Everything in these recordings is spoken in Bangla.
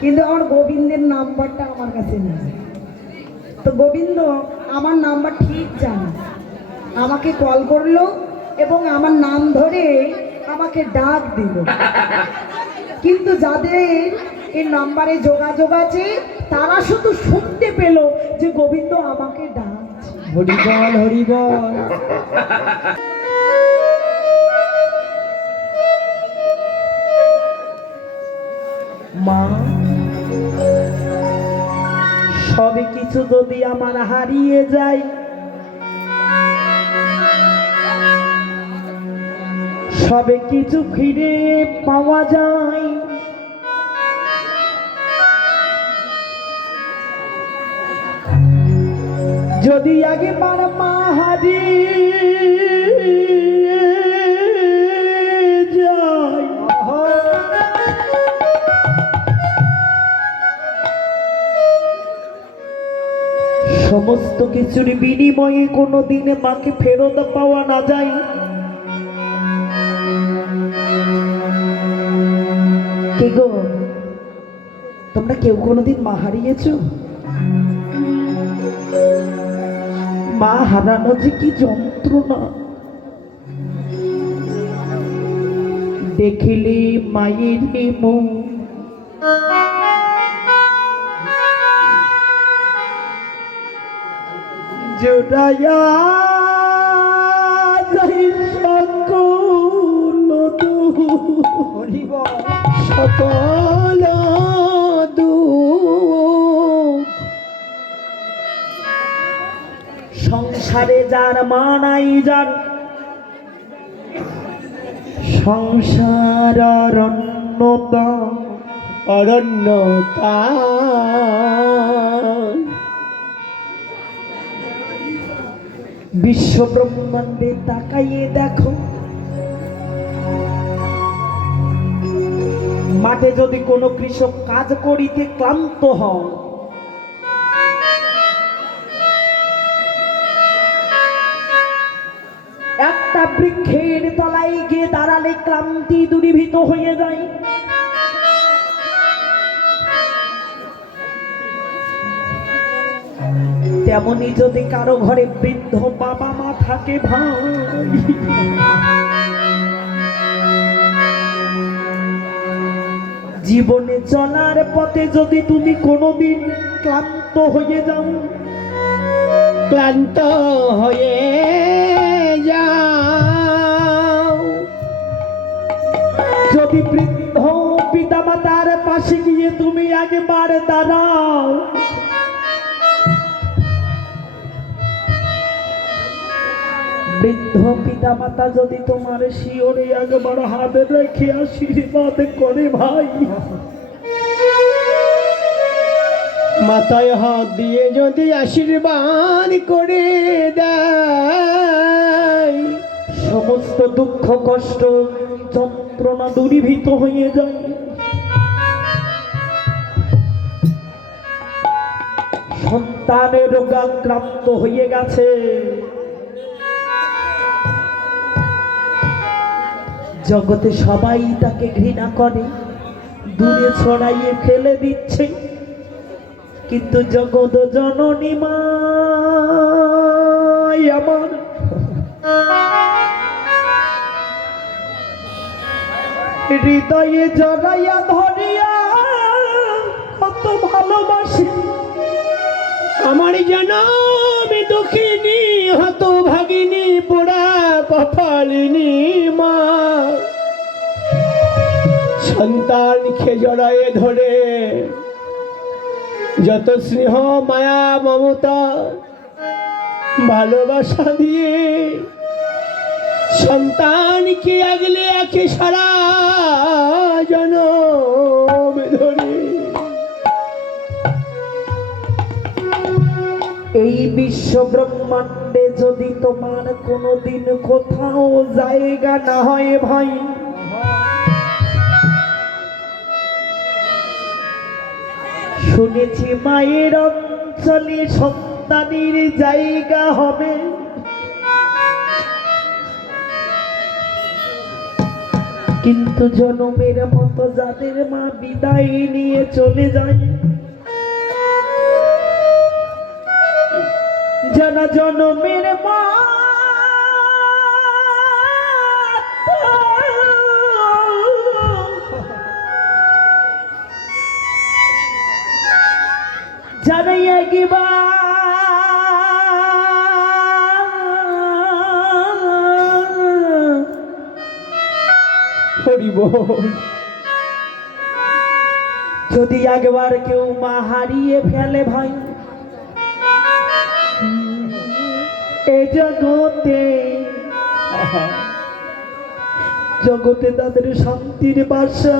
কিন্তু আমার গোবিন্দের নাম্বারটা আমার কাছে নেই। তো গোবিন্দ আমার নাম্বার ঠিক জানে, আমাকে কল করলো এবং আমার নাম ধরে আমাকে ডাক দিল। কিন্তু যাদের এই নাম্বারে যোগাযোগ আছে তারা শুধু শুনতে পেল যে গোবিন্দ আমাকে ডাকছে। হরিবল হরিবল। মা, সবে কিছু যদি আমার হারিয়ে যায়, সবে কিছু ফিরে পাওয়া যায়, যদি আগেবার মা হারিয়ে যায়, সমস্ত কিছুর বিনিময়ে কোনোদিন মাকে ফেরত পাওয়া না যায়, কে গো তোমরা কেউ কোনোদিন মা হারিয়েছো? মা হারানো যে কি যন্ত্রণা, দেখিলে মায়ের মুখ জোড়াইয়া যাই সকল দুঃখ, সকল দুঃখ। সংসারে যার মা নাই, যার সংসার অরণ্যতা, অরণ্যতা। বিশ্ব ব্রহ্মাণ্ডে তাকাইয়ে দেখো, মাঠে যদি কোনো কৃষক কাজ করিতে ক্লান্ত হয়, একটা বৃক্ষের তলায় গিয়ে দাঁড়ালে ক্লান্তি দূরীভূত হয়ে যায়। তেমনি যদি কারো ঘরে বৃদ্ধ বাবা মা থাকে ভাই, জীবনে চলার পথে যদি তুমি কোনোদিন ক্লান্ত হয়ে যাও, ক্লান্ত হয়ে যাও, যদি বৃদ্ধ পিতামাতার পাশে গিয়ে তুমি একবার দাঁড়াও, বৃদ্ধ পিতামাতা যদি তোমার শিওরে একবার হাত রেখে আশীর্বাদ করে ভাই, মাথায় হাত দিয়ে যদি আশীর্বাদ করে দেয়, সমস্ত দুঃখ কষ্ট যন্ত্রণা দূরীভূত হয়ে যায়। সন্তানের রোগাক্রান্ত হয়ে গেছে, জগতে সবাই তাকে ঘৃণা করে, দূরে ছড়াইয়ে ফেলে দিচ্ছে, কিন্তু জগৎ জননী মা আমার হৃদয়ে জড়াইয়া ধরিয়া কত ভালোবাসি। আমার জনম দুঃখিনী হত ভাগিনী পোড়া কপালিনী মা, সন্তানকে জড়ায়ে ধরে যত স্নেহ মায়া মমতা ভালোবাসা দিয়ে সন্তানকে আগলে একে সারা জনম ধরে। এই বিশ্ব ব্রহ্মাণ্ডে যদি তোমার কোনোদিন কোথাও জায়গা না হয় ভাই, শুনেছি মায়ের অঞ্চলে সন্তানের জায়গা হবে। কিন্তু জনমের মতো যাদের মা বিদায় নিয়ে চলে যায়, যারা জনমের মা যারা হরি বল। যদি একবার কেউ মা হারিয়ে ফেলে ভাই, এই জগতে জগতে তাদের শান্তির বাসা।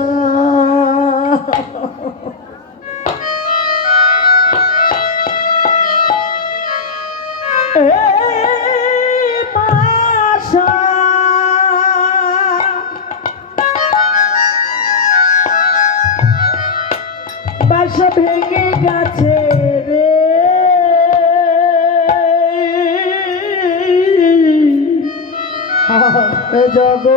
এই বাসা বাসা ভেঙে গেছে রে, জগতে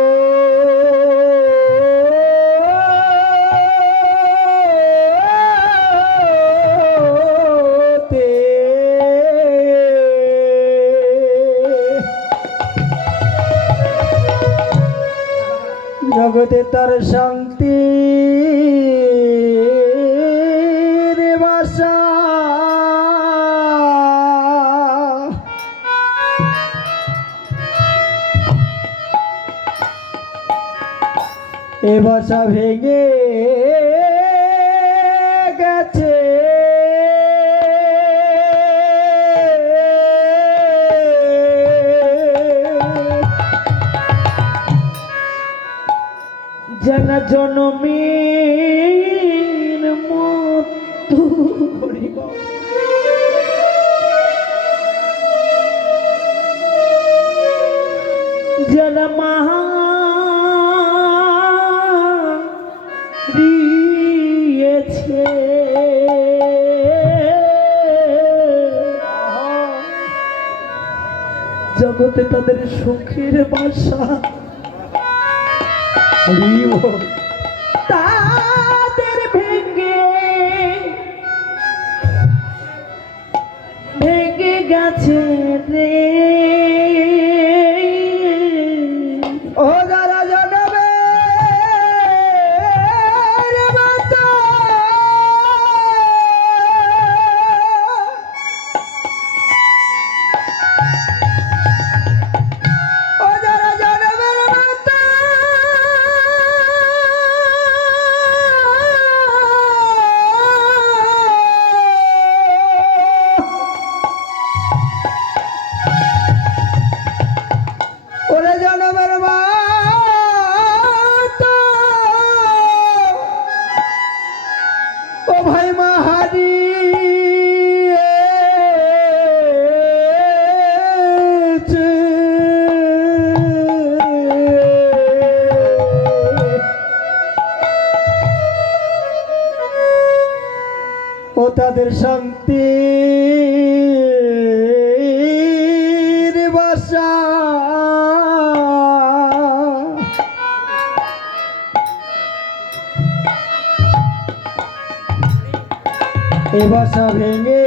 জগতে তার শান্তি বাসা। এ বাসা ভেঙে গেছে জানা জনমের মতো যারা হারিয়েছে, জগতে তাদের সুখের বাসা। হরি বল। তাদের ভেঙে ভেঙে গেছে রে, ও যারা জনমে ও তাদের শান্তির বাসা। এ বাসা ভেঙে